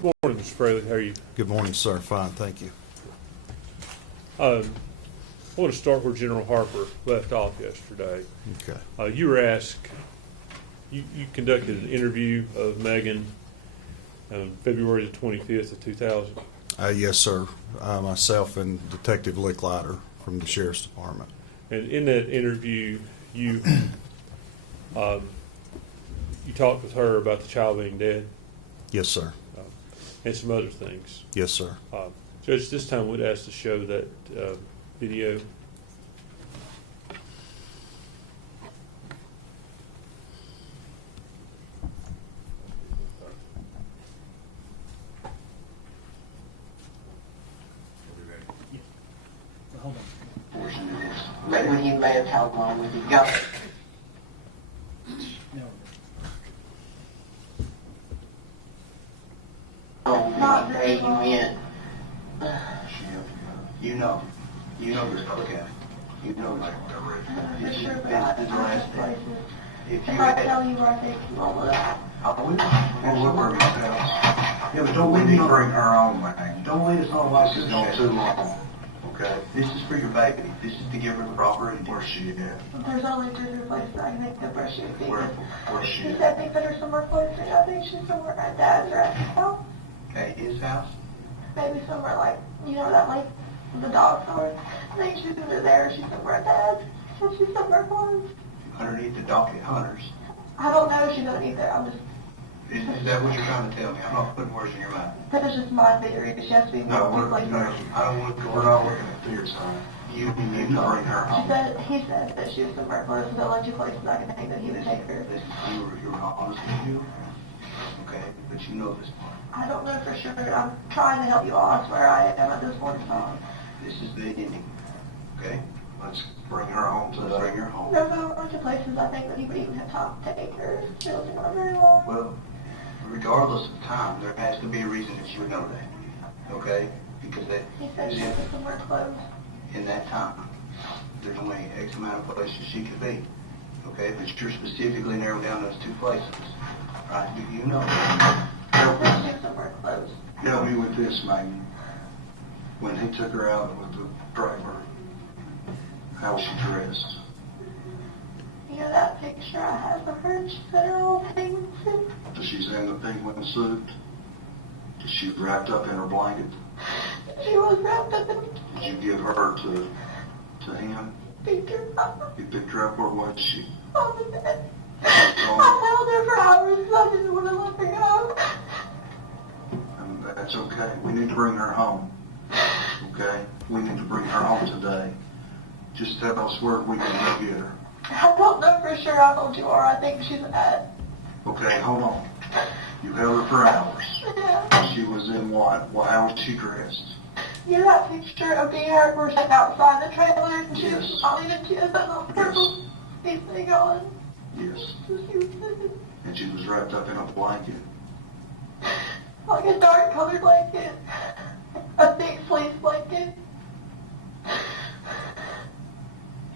Good morning, Mr. Fraley. How are you? Good morning, sir. Fine, thank you. I want to start where General Harper left off yesterday. Okay. You were asked, you conducted an interview of Megan on February the 25th of 2000. Yes, sir. Myself and Detective Licklider from the Sheriff's Department. And in that interview, you you talked with her about the child being dead Yes, sir. and some other things. Yes, sir. Judge, this time would ask to show that video. Hold on. But when he left, how long was he gone? No. Oh, not very long. You know this, okay? You know that. For sure, but I have places. If If you I had, tell you, I think you will look. I would. And we'll work it out. Yeah, but don't lead me bring her on, man. Don't lead us on like this is going too long. Okay? This is for your baby. This is to give her the proper and where's she at? There's only two places I can think of where she would be. Where's she He at? said they put her somewhere closer. I think she's somewhere at Dad's or at his house. Okay, his house? Maybe somewhere like, you know, that like the dog store. I think she's either there or she's somewhere at Dad's. So she's somewhere close. Underneath the docket hunters. I don't know if she's underneath there. I'm just, Is that what you're trying to tell me? I'm not putting words in your mouth. that's just my theory. She has to be No, one we're, place. no, I don't want to, we're not looking at theory side. You need to bring her home. He said that she was somewhere close to the only two places I can think that he would take her. You were honest with you, okay? But you know this part. I don't know for sure. I'm trying to help you all. I swear I am at this point in time. This is the ending, okay? Let's bring her home to bring her home. There's a bunch of places I think that he would even have time to take her. She wasn't going very long. Well, regardless of time, there has to be a reason that you would know that, okay? Because that He said she was somewhere close. in that time, there's only X amount of places she could be, okay? But you're specifically narrowing down those two places, right? You know. He said she was somewhere close. Help me with this, Megan. When he took her out with the driver, how was she dressed? You know that picture I have of her? She's in her old penguin suit. Does she's in the penguin suit? Is she wrapped up in her blanket? She was wrapped up in Did you give her to him? a picture of You picked her up, where was she? on the bed. I held her for hours because I didn't want to let her go. And that's okay. We need to bring her home. Okay? We need to bring her home today. Just tell us where we can go get her. I don't know for sure. I told you, or I think she's at. Okay, hold on. You held her for hours. Yeah. She was in what? How was she dressed? You know that picture of me and her were sitting outside the trailer and she was Yes. smiling and she had that little purple piece thing on. Yes. So she was sitting And she was wrapped up in a blanket. like a dark colored blanket. A thick fleece blanket.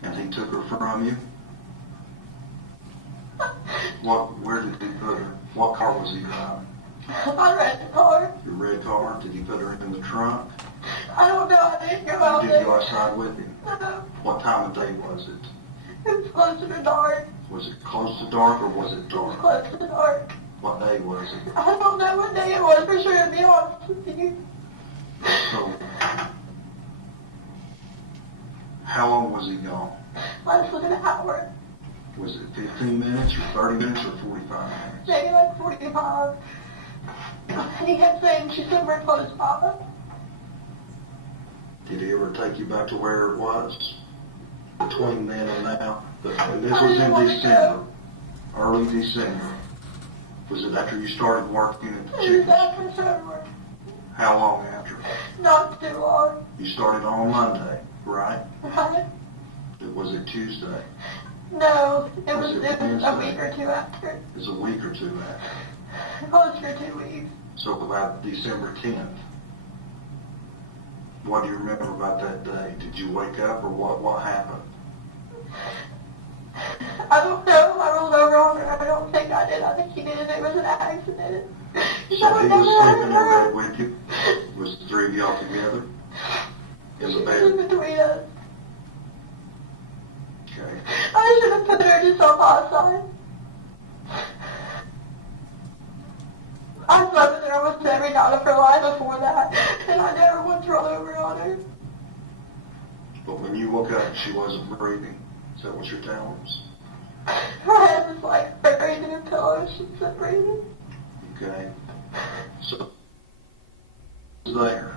And he took her from you? Where did he put her? What car was he driving? I read the car. Your red car? Did he put her in the trunk? I don't know. I didn't go out Did there. you go outside with him? No. What time of day was it? It was close to the dark. Was it close to dark or was it It was dark? close to the dark. What day was it? I don't know what day it was for sure, to be honest with you. So, how long was he gone? Less than an hour. Was it 15 minutes or 30 minutes or 45 minutes? Maybe like 45. And he kept saying she's somewhere close by. Did he ever take you back to where it was? Between then and now? And this was in December, early December. Was it after you started working at the It was chicken? after summer. How long after? Not too long. You started on Monday, right? Right? Was it Tuesday? No, it Was was it a Wednesday? week or two after. It was a week or two after. Closer to 2 weeks. So about December 10th. What do you remember about that day? Did you wake up or what happened? I don't know. I rolled over on her. I don't think I did. I think he did. It was an accident. She So said, he I was never had sleeping in bed her. with you? Was the three of y'all together? In the She bed? was between us. Okay. I should have put her just on my side. I slept with her almost every night of her life before that, and I never once rolled over on her. But when you woke up, she wasn't breathing. Is that what you're telling us? Her head was like buried in her pillow. She wasn't breathing. Okay. So, there.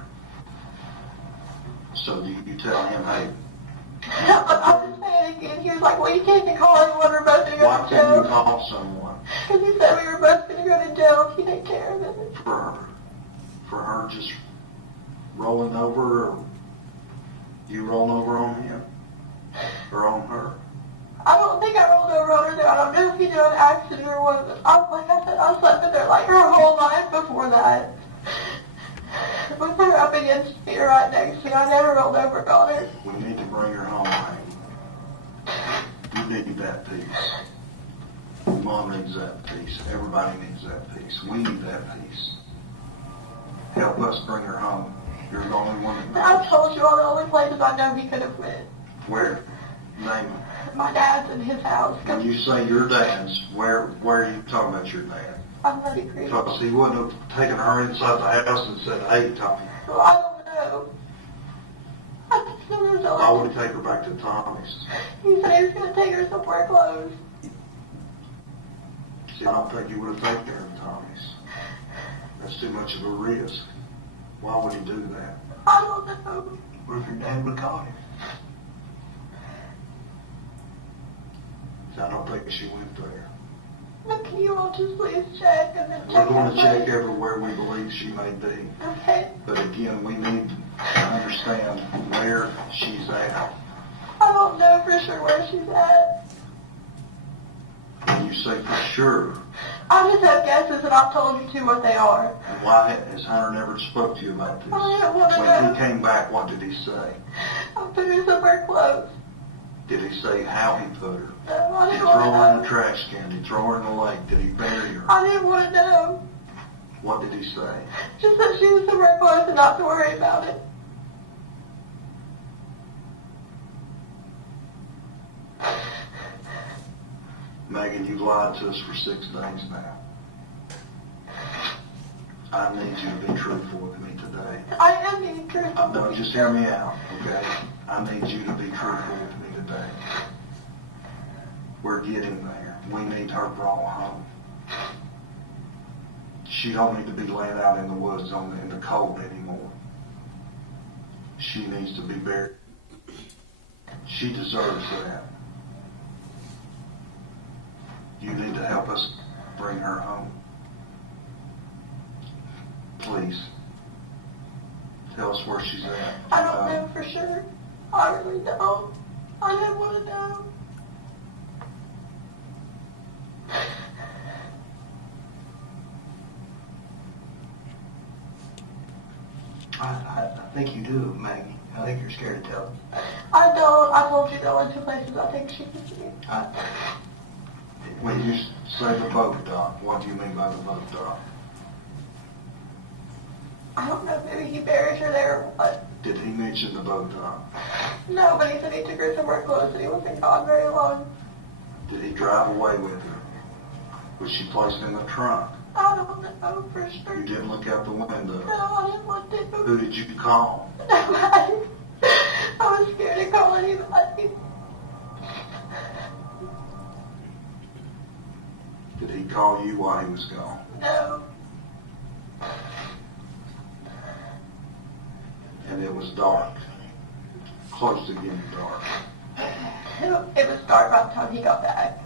So do you tell him, hey, I was panicking. He was like, well, you can't even call anyone. We're both going to why go to couldn't you jail. call someone Because he said we were both going to go to jail if he didn't care of it. for her? For her just rolling over, or you rolling over on him? Or on her? I don't think I rolled over on her though. I don't know if he did an accident or what. But like I said, I slept with her like her whole life before that. With her up against me or right next to me, I never rolled over on her. We need to bring her home, Maggie. You need that peace. Mom needs that peace. Everybody needs that peace. We need that peace. Help us bring her home. You're the only one that I knows. told you all the only places I know he could have went. Where? Name them. My dad's in his house. When you say your dad's, where are you talking about your dad? I'm Muddy Creek. Because he wouldn't have taken her inside the house and said, hey, Tommy. Well, I don't know. I just know there's Why only... would he take her back to Tommy's? He said he was going to take her somewhere close. See, I don't think he would have taken her to Tommy's. That's too much of a risk. Why would he do that? I don't know. What if your dad would have caught him? I don't think she went there. Look, can you all just please check and then We're check going to her check place? everywhere we believe she may be. Okay. But again, we need to understand where she's at. I don't know for sure where she's at. When you say for sure, I just have guesses and I've told you two what they are. and why has Hunter never spoke to you about this? I don't wanna When know. he came back, what did he say? I put her somewhere close. Did he say how he put her? No, I Did he didn't throw her in want the to know. trash can? Did he throw her in the lake? Did he bury her? I didn't want to know. What did he say? Just that she was somewhere close and not to worry about it. Megan, you've lied to us for 6 days now. I need you to be truthful with me today. I am being truthful. No, just hear me out, okay? I need you to be truthful with me today. We're getting there. We need her brought home. She don't need to be laying out in the woods in the cold anymore. She needs to be buried. She deserves that. You need to help us bring her home. Please. Tell us where she's at. I don't know for sure. I really don't. I didn't want to know. I think you do, Maggie. I think you're scared to tell. I don't. I told you the only two places I think she could be. When you say the boat dock, what do you mean by the boat dock? I don't know. Maybe he buried her there or what. Did he mention the boat dock? No, but he said he took her somewhere close and he wasn't gone very long. Did he drive away with her? Was she placed in the trunk? I don't know for sure. You didn't look out the window. No, I didn't want to. Who did you call? Nobody. I was scared to call anybody. Did he call you while he was gone? No. And it was dark. Close to getting dark. It was dark by the time he got back.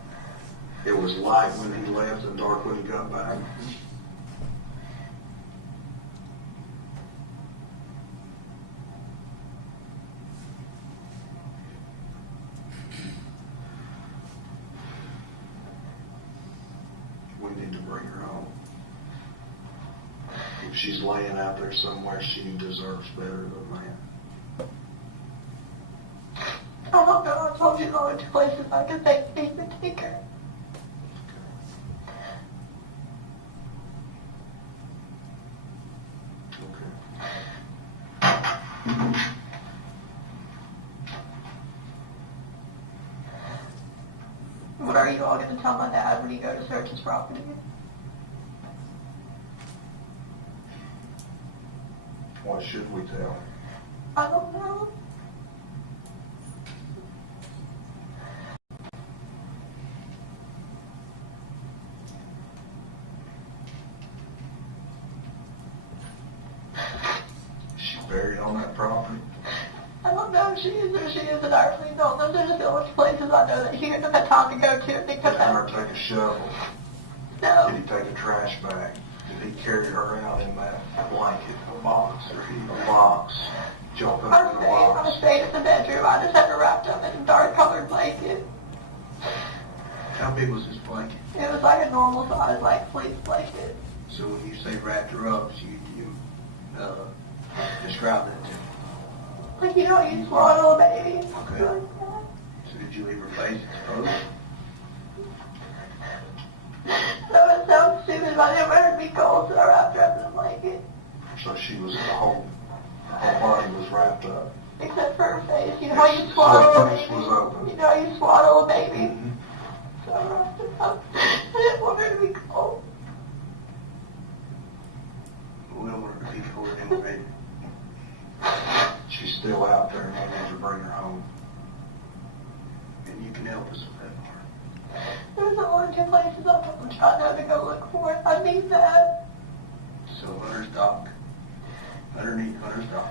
It was light when he left and dark when he got back. We need to bring her home. If she's laying out there somewhere, she deserves better than that. I don't know. I told you the only two places I could think he would take her. you go to search his property? What should we tell him? I don't know. Is she buried on that property? I don't know if she is or she isn't. I really don't know. There's just so much places I know that he wouldn't have had time to go to if they Did come her out. take a shovel? No. Did he take a trash bag? Did he carry her out in that blanket, a box, or a box? Jump up in a I box? stayed in the bedroom. I just had her wrapped up in a dark colored blanket. How big was this blanket? It was like a normal size, like fleece blanket. So when you say wrapped her up, you describe that to me. Like, you know, you swaddle a baby. Okay. Like that. So did you leave her face exposed? So it sounds stupid, but I never heard me cold, so I wrapped her up in a blanket. So she was her whole body was wrapped up. Except for her face. You know how you swaddle So a her face baby? was open. You know how you swaddle a baby? Mhm. So I wrapped it up. I didn't want her to be cold. We don't want her to be cold anyway. She's still out there, and we need to bring her home. And you can help us with that part. There's only two places I'm trying to go look for it. I need that. So Hunter's dock. Underneath Hunter's dock.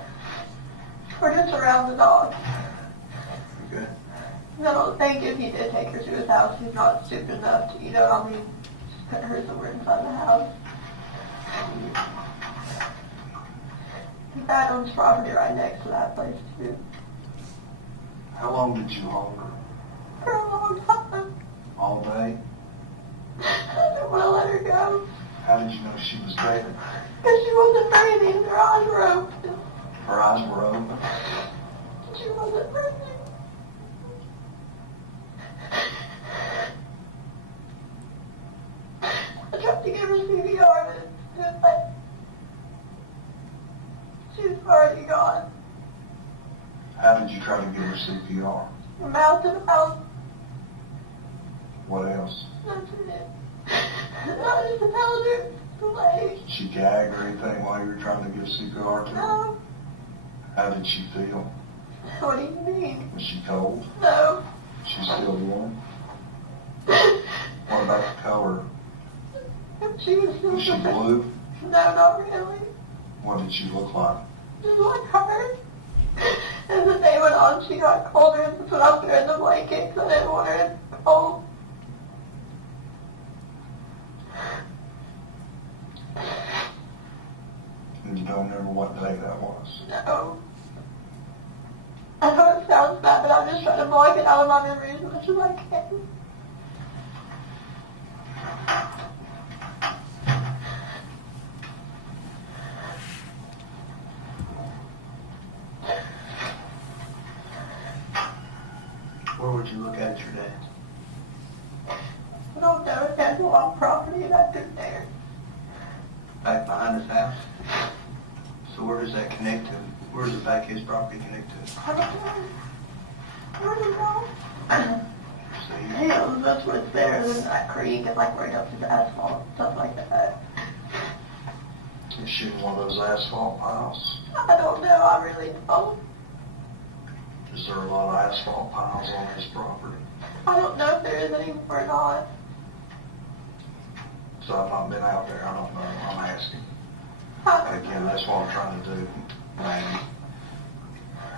Or just around the dog. Okay? I don't think if he did take her to his house, he's not stupid enough to, you know what I mean, just put her somewhere inside the house. His dad owns property right next to that place too. How long did you hold her? For a long time. All day? I didn't want to let her go. How did you know she was dead? Because she wasn't breathing. Her eyes were open. Her eyes were open. She wasn't breathing. I tried to give her CPR, but it was like, she was already gone. How did you try to give her CPR? Mouth to mouth. What else? That's it. I just told her to lay. Did she gag or anything while you were trying to give CPR to her? No. How did she feel? What do you mean? Was she cold? No. She's still warm? What about the color? She was still Was she blue? No, not really. What did she look like? Just like her. As the day went on, she got colder and that's when I threw her in the blanket because I didn't want her cold. And you don't remember what day that was? No. I know it sounds bad, but I'm just trying to block it out of my memory as much as I can. Where would you look at your dad? I don't know if that's a lot of property and I threw there. Back behind his house? So where does that connect to? Where does the back of his property connect to? I don't know. I don't know. So He knows that's what's there, and then that creek and like right up to the asphalt, stuff like that. you're shooting one of those asphalt piles. I don't know, I really don't. Is there a lot of asphalt piles on his property? I don't know if there is any or not. So I've not been out there. I don't know. I'm asking. I, Again, that's what I'm trying to do. Maybe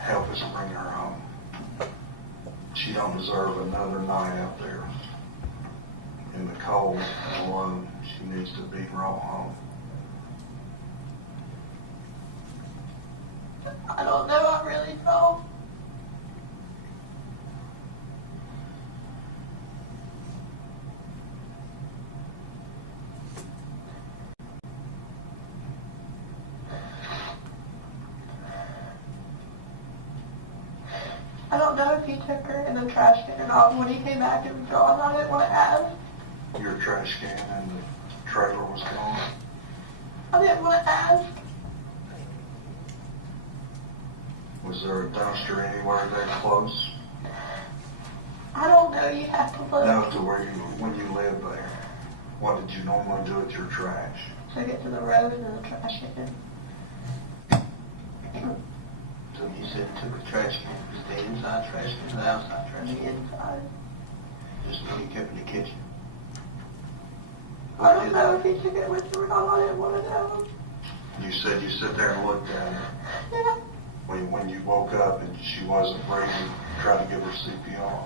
help us bring her home. She don't deserve another night out there in the cold and alone. She needs to be brought home. I don't know, I really don't. I don't know if he took her in the trash can or not. When he came back, it was gone. I didn't want to ask. Your trash can and the trailer was gone. I didn't want to ask. Was there a dumpster anywhere there close? I don't know. You have to look. No, to where when you lived there. What did you normally do with your trash? So I get to the road and then the trash can. So you said it took a trash can, was the inside trash can, the outside trash On can? the inside. Just when you kept in the kitchen? I don't know if he took it with him or not. I didn't want to know. You said you sit there and looked at her. Yeah. When you woke up and she wasn't breathing, tried to give her CPR.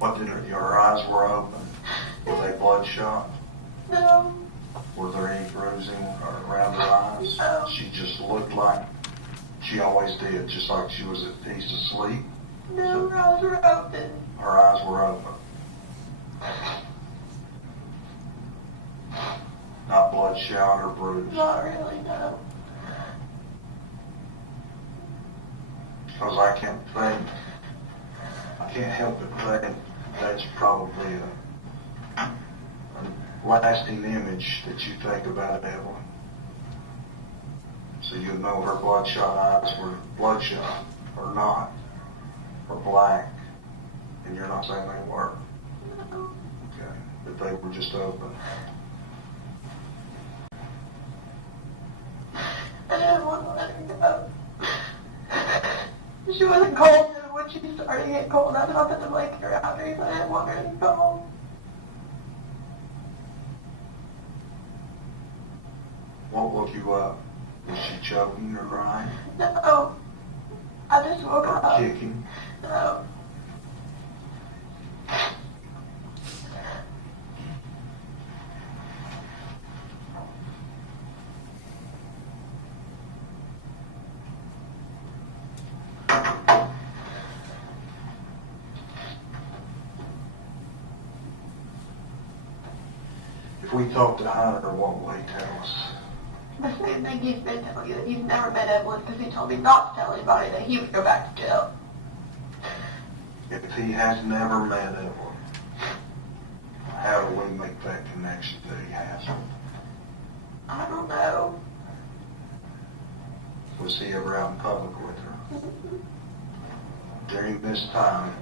What did her eyes were open? Were they bloodshot? No. Were there any bruising around her eyes? No. She just looked like she always did, just like she was at peace asleep. No, her eyes were open. Her eyes were open. Not bloodshot or bruised. Not really, no. Because I can't help but think that's probably a lasting image that you think about Evelyn. So you know her bloodshot eyes were bloodshot or not, or black, and you're not saying they were. No. Okay, but they were just open. I didn't want to let her go. She wasn't cold, and when she started to get cold, I thought that the blanket around her, so I didn't want her to go home. What woke you up? Was she choking or crying? No. I just woke Or up. kicking? No. If we talked to Hunter, what would he tell us? The same thing he's been telling you, that he's never met Evelyn because he told me not to tell anybody that he would go back to jail. If he has never met Evelyn, how do we make that connection that he has? I don't know. Was he ever out in public with her? During this time,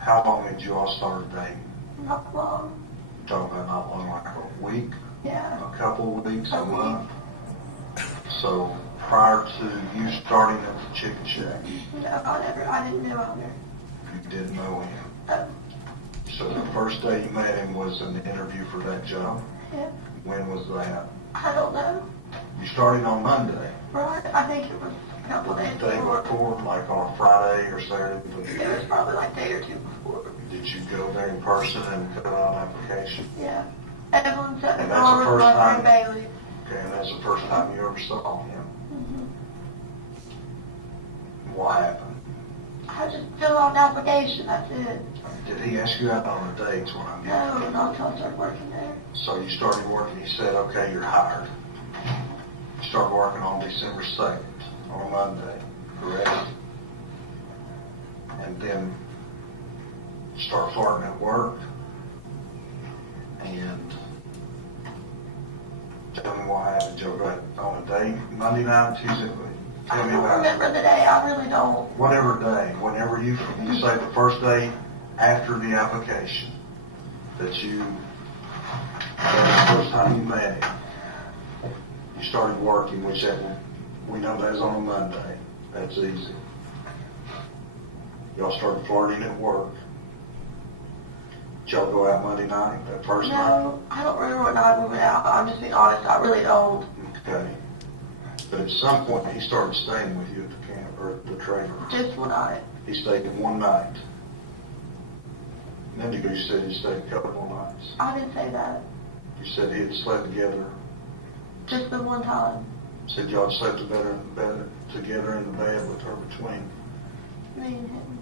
how long had you all started dating? Not long. Talking about not long, like a week, Yeah. a couple of weeks, a A week. month? So prior to you starting at the chicken shack, No, I didn't know Hunter. you didn't know him. Oh, So the first day you met him was an interview for that job? yeah. When was that? I don't know. You started on Monday. Right, I think it was a couple The days day before. before, like on a Friday or Saturday? It was probably like a day or two before. Did you go there in person and fill out an application? Yeah. Evelyn said And the that's the door was first like time? Bailey. Okay, and that's the first time you ever saw him. Mm-hmm. What happened? I just filled out an application, that's it. Did he ask you out on the dates when I'm No, getting? not until I started working there. So you started working, he said, okay, you're hired. You started working on December 2nd, on a Monday, correct? And then start flirting at work. And tell me what happened, Joe. Got on a day, Monday night, Tuesday. Tell I me don't about it. remember the day, I really don't. Whatever day, whenever you say the first day after the application, that you, the first time you met him, you started working, which that, we know that's on a Monday. That's easy. Y'all started flirting at work. Did y'all go out Monday night, that first night? No, I don't remember what night we went out. I'm just being honest, I really don't. Okay. But at some point, he started staying with you at the camp, or at the trailer. Just one night. He stayed in one night. A minute ago, you said he stayed a couple of nights. I didn't say that. You said he had slept together. Just the one time. Said y'all had slept together in the bed with her between, Me and him.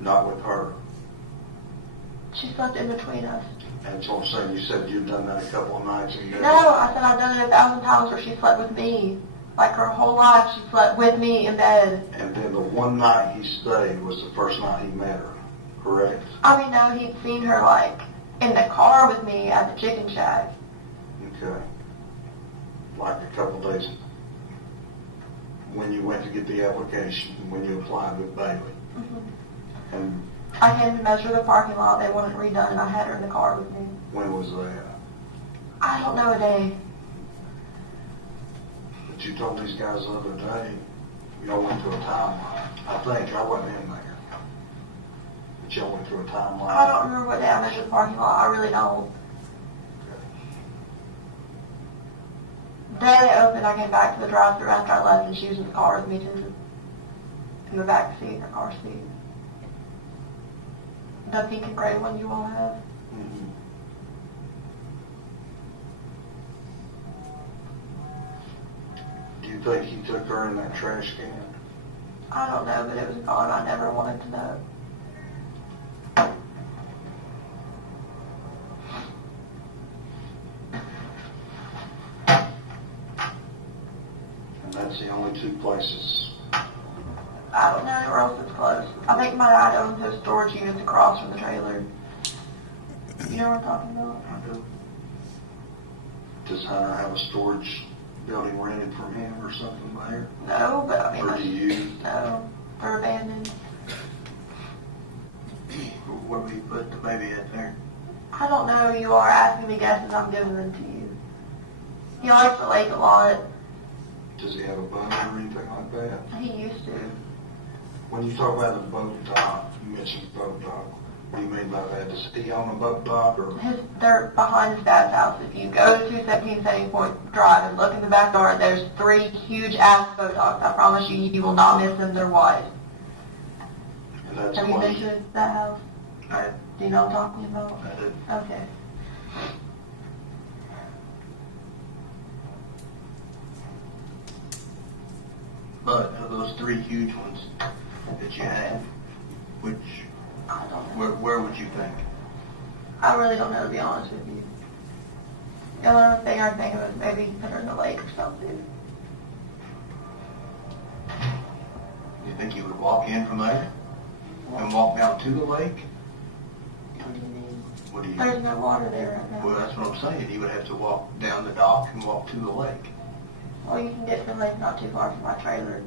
not with her. She slept in between us. And so I'm saying, you said you'd done that a couple of nights and you No, I said I've done it 1,000 times where she slept with me. Like her whole life, she slept with me in bed. And then the one night he stayed was the first night he met her, correct? I mean, no, he'd seen her like in the car with me at the chicken shack. Okay. Like a couple days when you went to get the application, when you applied with Bailey. Mm-hmm. And I came to measure the parking lot. They wanted it redone, and I had her in the car with me. When was that? I don't know a day. But you told these guys the other day, y'all went through a timeline. I think, I wasn't in there. But y'all went through a timeline. I don't remember what day I measured the parking lot. I really don't. The day they opened, I came back to the drive-thru after I left, and she was in the car with me too. In the back seat, in her car seat. The pink and gray one you all have. Mhm. Do you think he took her in that trash can? I don't know, but it was gone. I never wanted to know. And that's the only two places. I don't know anywhere else that's close. I think my dad owns those storage units across from the trailer. You know what I'm talking about? I do. Does Hunter have a storage building rented from him or something there? No, but I mean, Or do you? no, they're abandoned. Where would you put the baby at there? I don't know. You are asking me guesses. I'm giving them to you. He likes the lake a lot. Does he have a boat or anything like that? He used to. When you talk about the boat dock, you mentioned boat dock. What do you mean by that? Does he own a boat dock or? They're behind his dad's house. If you go to 217 Sandy Point Drive and look in the backyard, there's 3 huge ass boat docks. I promise you, you will not miss them. They're wide. And that's Have you been close. to that house? I, Do you know what I'm talking about? I did. Okay. But of those 3 huge ones that you had, which, I don't know. where would you think? I really don't know, to be honest with you. The only thing I think of is maybe put her in the lake or something. You think you would walk in from there and walk down to the lake? What do you mean? What do you? There's no water there right now. Well, that's what I'm saying. You would have to walk down the dock and walk to the lake. Well, you can get to the lake not too far from my trailer.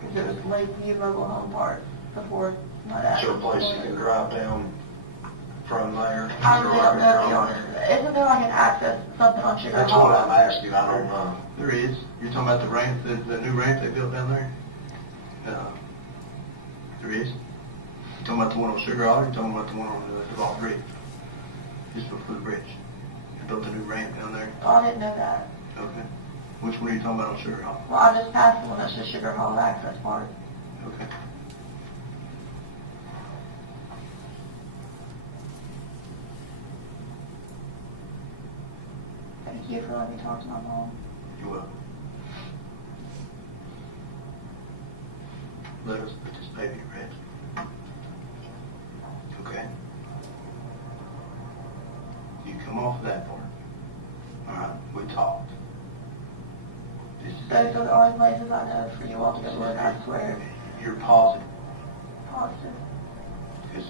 Because it was Lakeview Mobile Home Park before my dad. Is there a place you can drive down from there? I really don't know, to be honest. Isn't there like an access, something on Sugar That's Hall? what I'm asking. I don't know. There is. You're talking about the ramp, the new ramp they built down there? There is. You talking about the one on Sugar Hall, or you talking about the one on the Vault Bridge? Just before the bridge. They built a new ramp down there. Oh, I didn't know that. Okay. Which one are you talking about on Sugar Hall? Well, I just passed the one that's the Sugar Hall access part. Okay. Thank you for letting me talk to my mom. You're welcome. Let us put this baby to rest. Okay? You come off of that part. Alright, we talked. This is Those are the only places I know for you all to go look, I swear. You're positive. Positive. Because,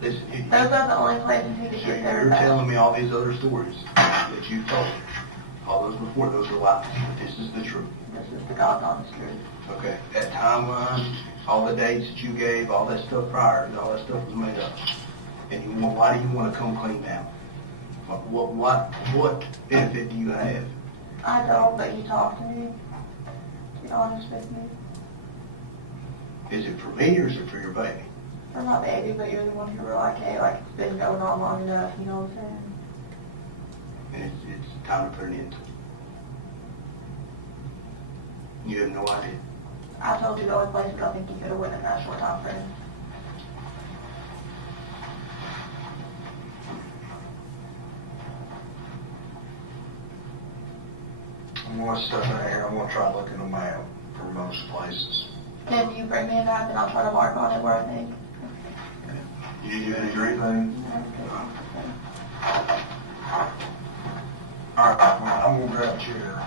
listen, Those are the only places he could so get there. you're telling me all these other stories that you told me. All those before, those are lies. This is the truth. This is the God's honest truth. Okay, that timeline, all the dates that you gave, all that stuff prior, all that stuff was made up. And you want, why do you want to come clean now? What benefit do you have? I don't, but you talk to me. To be honest with me. Is it for me or is it for your baby? For my baby, but you're the one who were like, hey, like, it's been going on long enough, you know what I'm saying? And it's time to put an end to it. You have no idea. I told you the only places I think you could have went in that short time frame. I'm going to step in here. I'm going to try to look in the map for most places. Can you bring me a map and I'll try to mark on it where I think? You need anything? All right, well, I'm going to grab a chair.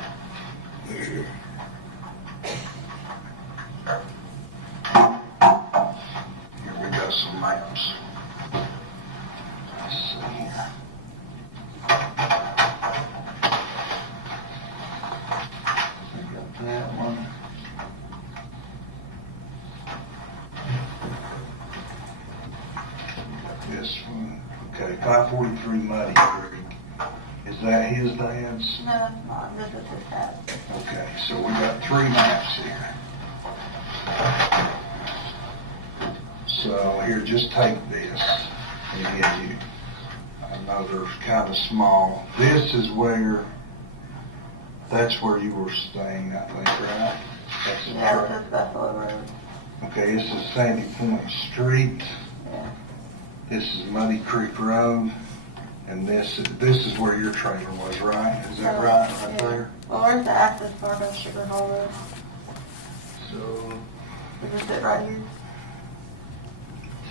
Here we got some maps. Let's see here. We got that one. We got this one. Okay, 543 Muddy Creek. Is that his dad's? No, that's not. This is his dad. Okay, so we got 3 maps here. So here, just take this. And you, I know they're kind of small. This is where, that's where you were staying, I think, right? That's the Yeah, track. this is Buffalo Road. Okay, this is Sandy Point Street. Yeah. This is Muddy Creek Road. And this is where your trailer was, right? Is that right Yeah. there? Well, where's the access part of Sugar Hole Road? So, Is this it right here?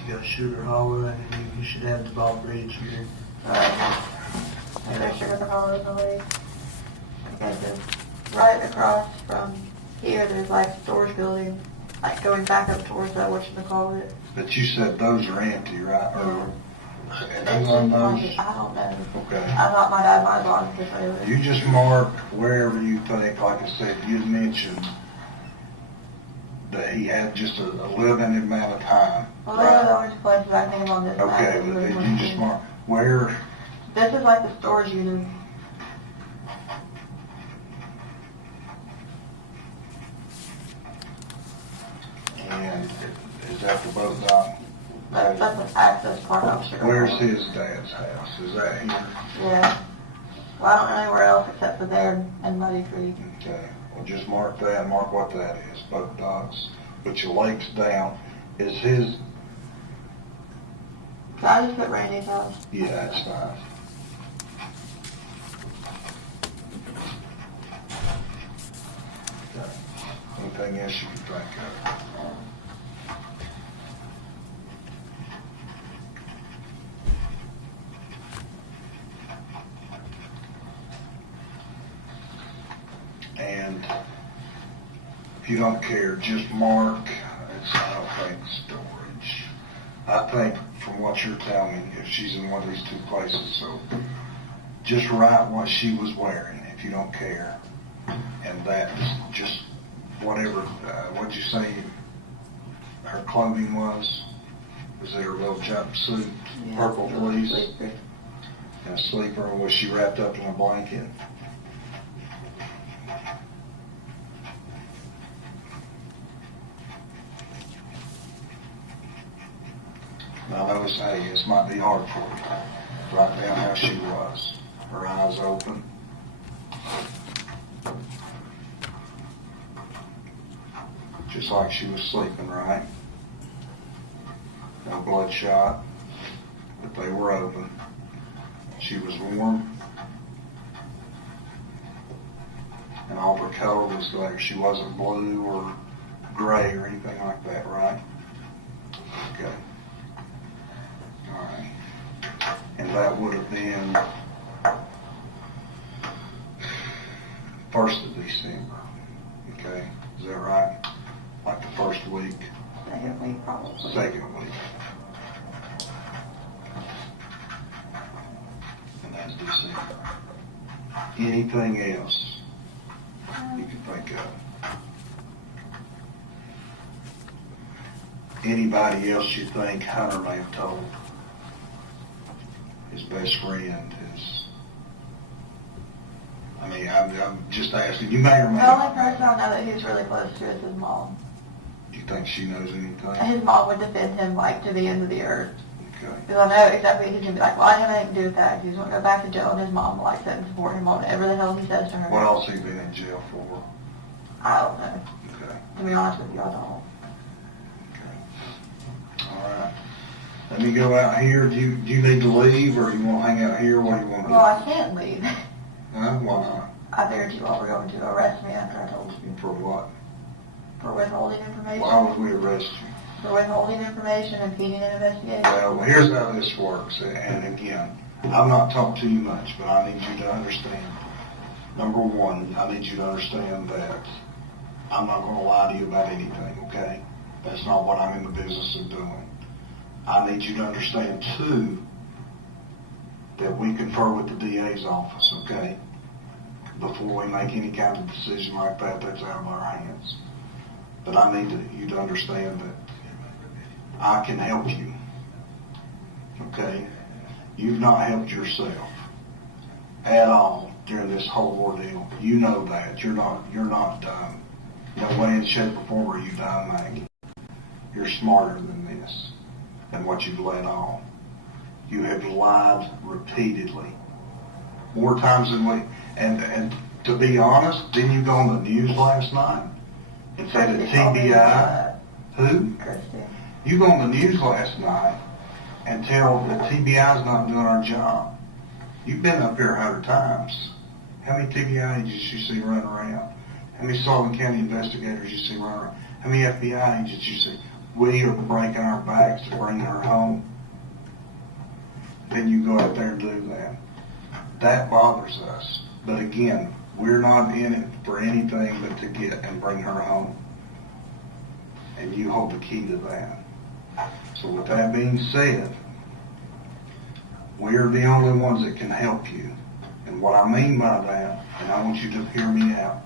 You got Sugar Hollow, and then you should have the Ball Bridge here. Maybe there's Sugar Hole Road already. Okay, so right across from here, there's like a storage building, like going back up towards that, whatchamacallit. but you said those are empty, right? Or, It's and just on like, those? I don't know. Okay. I thought my dad might have gone this way. You just mark wherever you think, like I said, you mentioned that he had just a limited amount of time. Well, those are the only two places I think of on this map. Okay, that but really did want you to just see. mark where? This is like the storage unit. And is that the boat dock? That's an access part of Sugar Hole. Where's his dad's house? Is that here? Yeah. Well, I don't know anywhere else except for there and Muddy Creek. Okay, well, just mark that, mark what that is, boat docks. Put your lakes down. Is his, So I just put Randy's house. yeah, that's fine. Okay. Anything else you can think of? And if you don't care, just mark, I don't think storage. I think from what you're telling me, if she's in one of these two places, so just write what she was wearing if you don't care. And that's just whatever, what'd you say her clothing was? Was there a little jumpsuit, purple fleece, Sleeper. and a sleeper? Was she wrapped up in a blanket? Now notice, hey, this might be hard for you. Write down how she was. Her eyes open. Just like she was sleeping, right? No bloodshot, but they were open. She was warm. And all her color was there. She wasn't blue or gray or anything like that, right? Okay. All right. And that would have been 1st of December. Okay. Is that right? Like the first week, Second week, probably. second week. And that's December. Anything else you can think of? Anybody else you think Hunter may have told? His best friend, I'm just asking, you may or may The only not. person I know that he's really close to is his mom. You think she knows anything? His mom would defend him like to the end of the earth. Okay. Because I know exactly he's gonna be like, well, I didn't have anything to do with that. He's gonna go back to jail, and his mom will like sit and support him on whatever the hell he says to her. What else he been in jail for? I don't know. Okay. To be honest with you, I don't. Okay. All right. Let me go out here. Do you need to leave, or you want to hang out here? What do you want to do? Well, I can't leave. Huh? Why not? I figured you all were going to arrest me after I told you. For what? For withholding information. Why would we arrest you? For withholding information and impeding an investigation. Well, here's how this works. And again, I'm not talking to you much, but I need you to understand. Number one, I need you to understand that I'm not going to lie to you about anything, okay? That's not what I'm in the business of doing. I need you to understand, too, that we confer with the DA's office, okay? Before we make any kind of decision like that, that's out of our hands. But I need you to understand that I can help you, okay? You've not helped yourself at all during this whole ordeal. You know that. You're not dumb. No way in shape or form are you dumb, Maggie. You're smarter than this, than what you've let on. You have lied repeatedly. More times than we, and to be honest, didn't you go on the news last night and say that TBI, who? Christy. You go on the news last night and tell that TBI's not doing our job. You've been up here 100 times. How many TBI agents you see running around? How many Sullivan County investigators you see running around? How many FBI agents you see? We are breaking our backs to bring her home. Then you go out there and do that. That bothers us. But again, we're not in it for anything but to get and bring her home. And you hold the key to that. So with that being said, we're the only ones that can help you. And what I mean by that, and I want you to hear me out,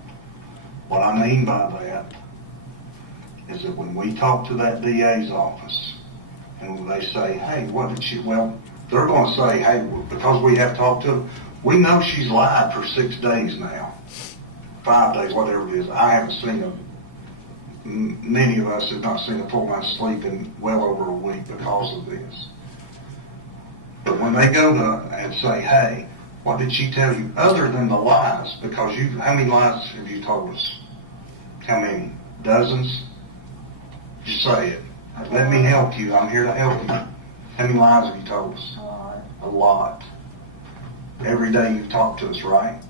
what I mean by that is that when we talk to that DA's office and when they say, hey, what did she, well, they're going to say, hey, because we have talked to them, we know she's lied for 6 days now, 5 days, whatever it is. I haven't seen them. Many of us have not seen a full night's sleep in well over a week because of this. But when they go to and say, hey, what did she tell you other than the lies? Because how many lies have you told us? How many? Dozens? Just say it. Let me help you. I'm here to help you. How many lies have you told us? A lot. A lot. Every day you've talked to us, right?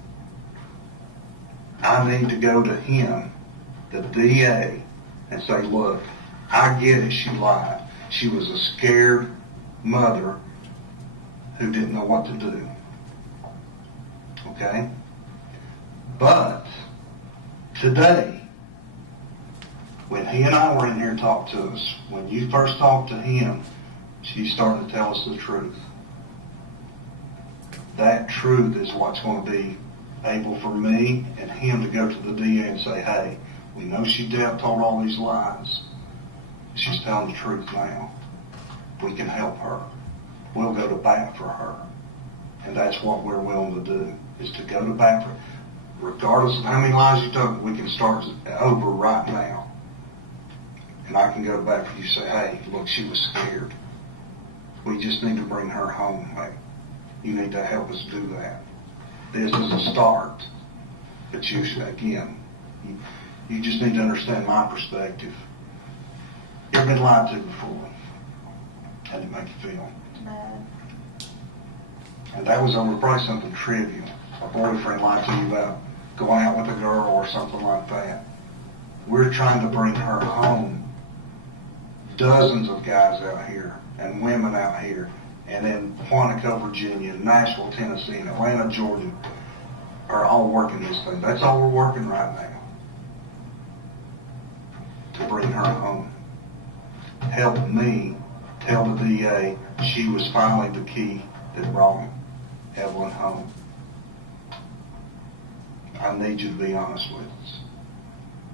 I need to go to him, the DA, and say, look, I get it, she lied. She was a scared mother who didn't know what to do. Okay? But today, when he and I were in here and talked to us, when you first talked to him, she started to tell us the truth. That truth is what's going to be able for me and him to go to the DA and say, hey, we know she told all these lies. She's telling the truth now. We can help her. We'll go to bat for her. And that's what we're willing to do, is to go to bat for her. Regardless of how many lies you told, we can start over right now. And I can go to bat for you and say, hey, look, she was scared. We just need to bring her home. Hey, you need to help us do that. This is a start. But you should, again, you just need to understand my perspective. You've been lied to before. How did it make you feel? Bad. And that was over probably something trivial. A boyfriend lied to you about going out with a girl or something like that. We're trying to bring her home. Dozens of guys out here and women out here, and in Quantico, Virginia, Nashville, Tennessee, and Atlanta, Georgia, are all working this thing. That's all we're working right now. To bring her home. Help me tell the DA she was finally the key that brought Evelyn home. I need you to be honest with us.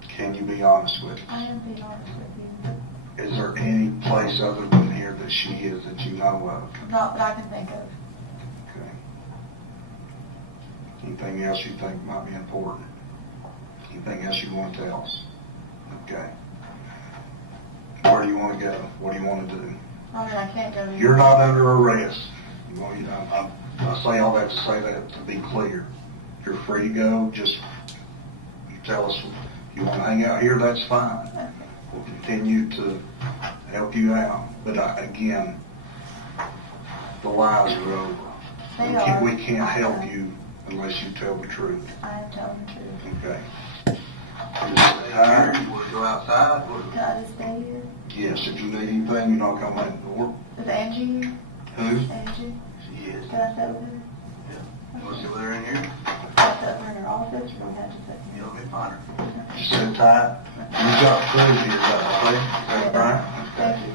Can you be honest with us? I am being honest with you. Is there any place other than here that she is that you know of? Not that I can think of. Okay. Anything else you think might be important? Anything else you want to tell us? Okay. Where do you want to go? What do you want to do? I mean, I can't go anywhere. You're not under arrest. I say all that to say that to be clear. You're free to go. Just you tell us if you want to hang out here, that's fine. We'll continue to help you out. But again, the lies are over. They are. We can't help you unless you tell the truth. I am telling the truth. Okay. Just tired. You want to go outside? Can I just stay here? Yes, if you need anything, you know, come in the door. Is Angie here? Who? Angie? She is. Can I sit with her? You want to sit with her in here? Can I sit with her in her office, or do we have to sit here? You'll be fine. Just sit tight. You've got food here, is that right? Is that right? Thank you.